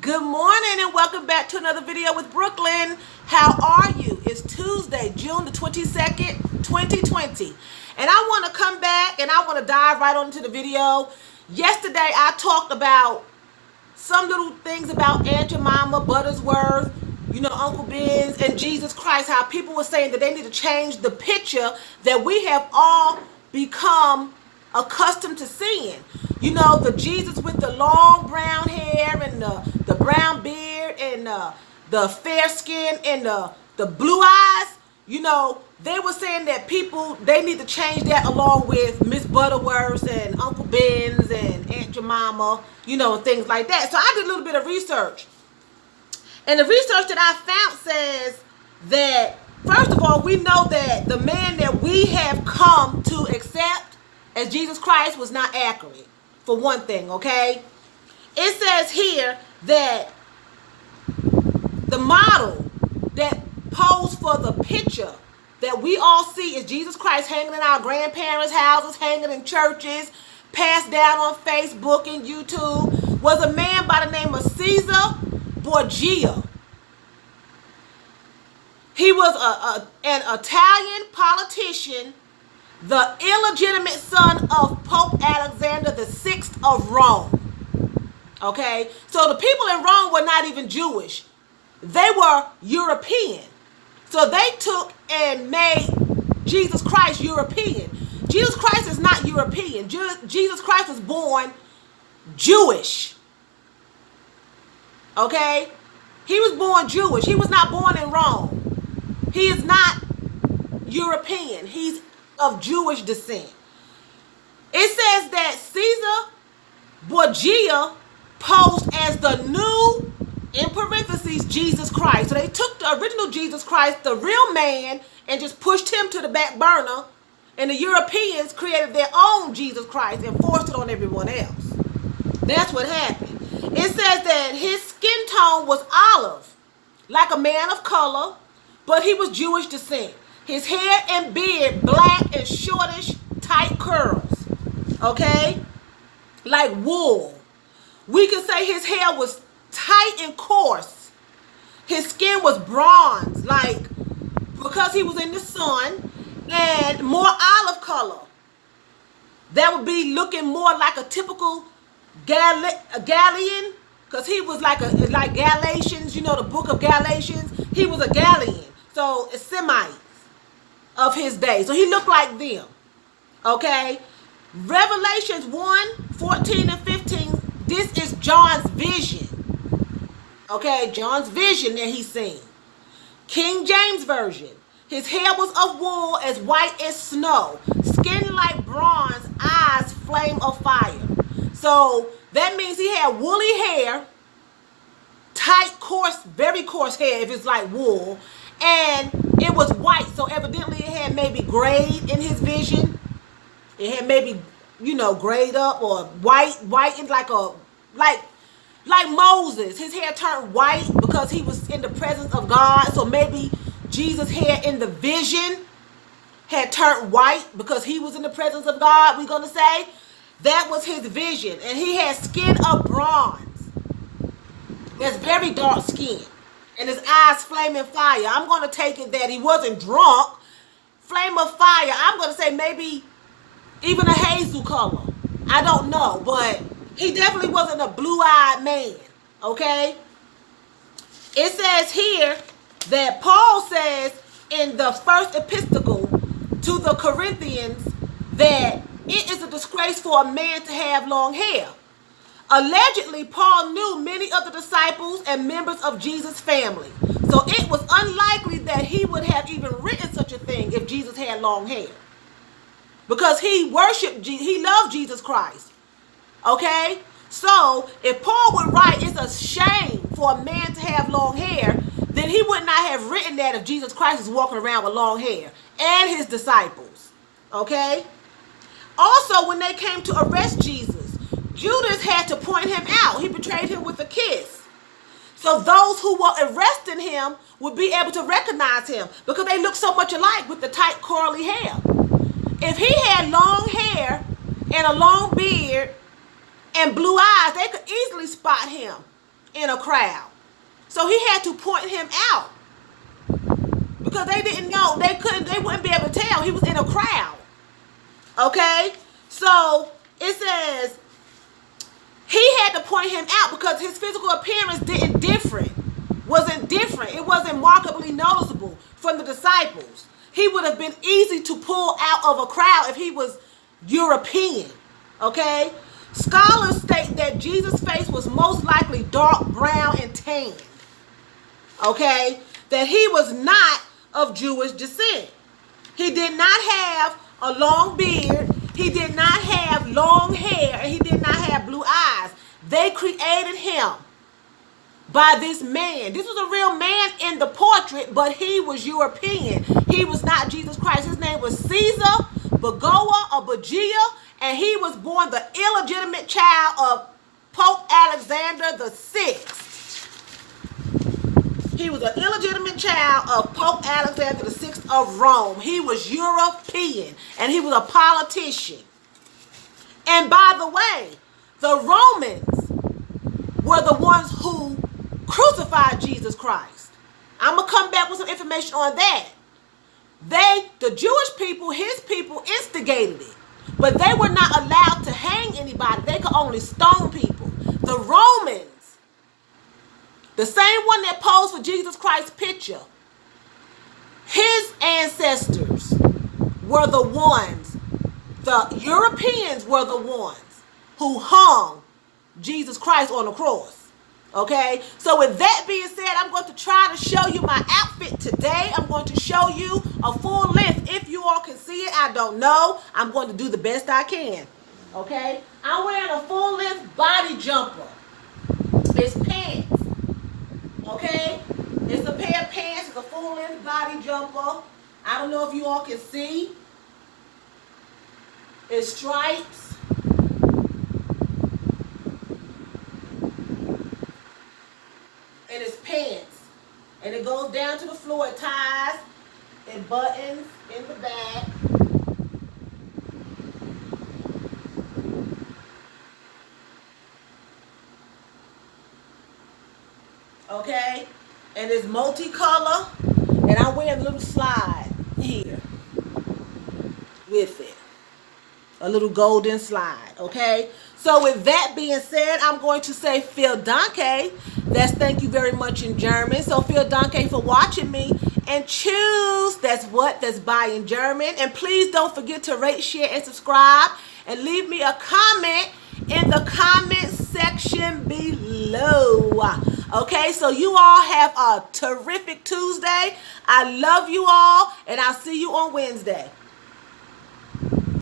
Good morning and welcome back to another video with Brooklyn. How are you? It's Tuesday, June the 22nd, 2020. And I want to come back and I want to dive right on into the video. Yesterday I talked about some little things about Aunt Jemima, Buttersworth, Uncle Ben's, and Jesus Christ, how people were saying that they need to change the picture that we have all become accustomed to seeing. The Jesus with the long brown hair and the brown beard and the fair skin and the blue eyes. They were saying that they need to change that along with Miss Butterworth and Uncle Ben's and Aunt Jemima, and things like that. So I did a little bit of research. And the research that I found says that, first of all, we know that the man that we have come to accept as Jesus Christ was not accurate, for one thing, okay? It says here that the model that posed for the picture that we all see is Jesus Christ hanging in our grandparents' houses, hanging in churches, passed down on Facebook and YouTube, was a man by the name of Caesar Borgia. He was an Italian politician, the illegitimate son of Pope Alexander VI of Rome. Okay? So the people in Rome were not even Jewish. They were European. So they took and made Jesus Christ European. Jesus Christ is not European. Jesus Christ was born Jewish. Okay? He was born Jewish. He was not born in Rome. He is not European. He's of Jewish descent. It says that Caesar Borgia posed as the new, in parentheses, Jesus Christ. So they took the original Jesus Christ, the real man, and just pushed him to the back burner. And the Europeans created their own Jesus Christ and forced it on everyone else. That's what happened. It says that his skin tone was olive, like a man of color, but he was Jewish descent. His hair and beard black and shortish, tight curls. Okay? Like wool. We could say his hair was tight and coarse. His skin was bronze, because he was in the sun, and more olive color. That would be looking more like a typical Galilean, because he was like Galatians, the book of Galatians. He was a Galilean, so a Semite of his day. So he looked like them. Okay? Revelations 1:14 and 15, this is John's vision. Okay? John's vision that he's seen. King James Version. His hair was of wool as white as snow, skin like bronze, eyes flame of fire. So that means he had woolly hair, tight, coarse, very coarse hair if it's like wool, and it was white. So evidently it had maybe grayed in his vision. It had maybe, grayed up or white and like Moses. His hair turned white because he was in the presence of God. So maybe Jesus' hair in the vision had turned white because he was in the presence of God, we're going to say. That was his vision. And he had skin of bronze. That's very dark skin. And his eyes flaming fire. I'm going to take it that he wasn't drunk. Flame of fire. I'm going to say maybe even a hazel color. I don't know. But he definitely wasn't a blue-eyed man. Okay? It says here that Paul says in the first epistle to the Corinthians that it is a disgrace for a man to have long hair. Allegedly, Paul knew many of the disciples and members of Jesus' family. So it was unlikely that he would have even written such a thing if Jesus had long hair. Because he he loved Jesus Christ. Okay? So if Paul would write, it's a shame for a man to have long hair, then he would not have written that if Jesus Christ is walking around with long hair and his disciples. Okay? Also, when they came to arrest Jesus, Judas had to point him out. He betrayed him with a kiss. So those who were arresting him would be able to recognize him because they look so much alike with the tight curly hair. If he had long hair and a long beard and blue eyes, they could easily spot him in a crowd. So he had to point him out because they didn't know. They wouldn't be able to tell. He was in a crowd. Okay? So it says he had to point him out because his physical appearance wasn't different. It wasn't markedly noticeable from the disciples. He would have been easy to pull out of a crowd if he was European. Okay? Scholars state that Jesus' face was most likely dark brown and tanned. Okay? That he was not of Jewish descent. He did not have a long beard. He did not have long hair. And he did not have blue eyes. They created him by this man. This was a real man in the portrait, but he was European. He was not Jesus Christ. His name was Caesar Bagoa or Bagia, and he was born the illegitimate child of Pope Alexander VI. He was an illegitimate child of Pope Alexander VI of Rome. He was European, and he was a politician. And by the way, the Romans were the ones who crucified Jesus Christ. I'm going to come back with some information on that. The Jewish people, his people, instigated it. But they were not allowed to hang anybody. They could only stone people. The Romans, the same one that posed for Jesus Christ's picture, his ancestors were the ones, the Europeans were the ones who hung Jesus Christ on the cross. Okay, so with that being said, I'm going to try to show you my outfit today. I'm going to show you a full length. If you all can see it, I don't know. I'm going to do the best I can. Okay, I'm wearing a full length body jumper. It's pants. Okay, it's a pair of pants. It's a full length body jumper. I don't know if you all can see. It's stripes. And it's pants. And it goes down to the floor. It ties and buttons in the back. Okay? And it's multicolor. And I'm wearing a little slide here with it. A little golden slide. Okay? So with that being said, I'm going to say vielen Dank. That's thank you very much in German. So vielen Dank for watching me. And choose, that's bye in German. And please don't forget to rate, share, and subscribe. And leave me a comment in the comment section below. Okay, so you all have a terrific Tuesday. I love you all, and I'll see you on Wednesday.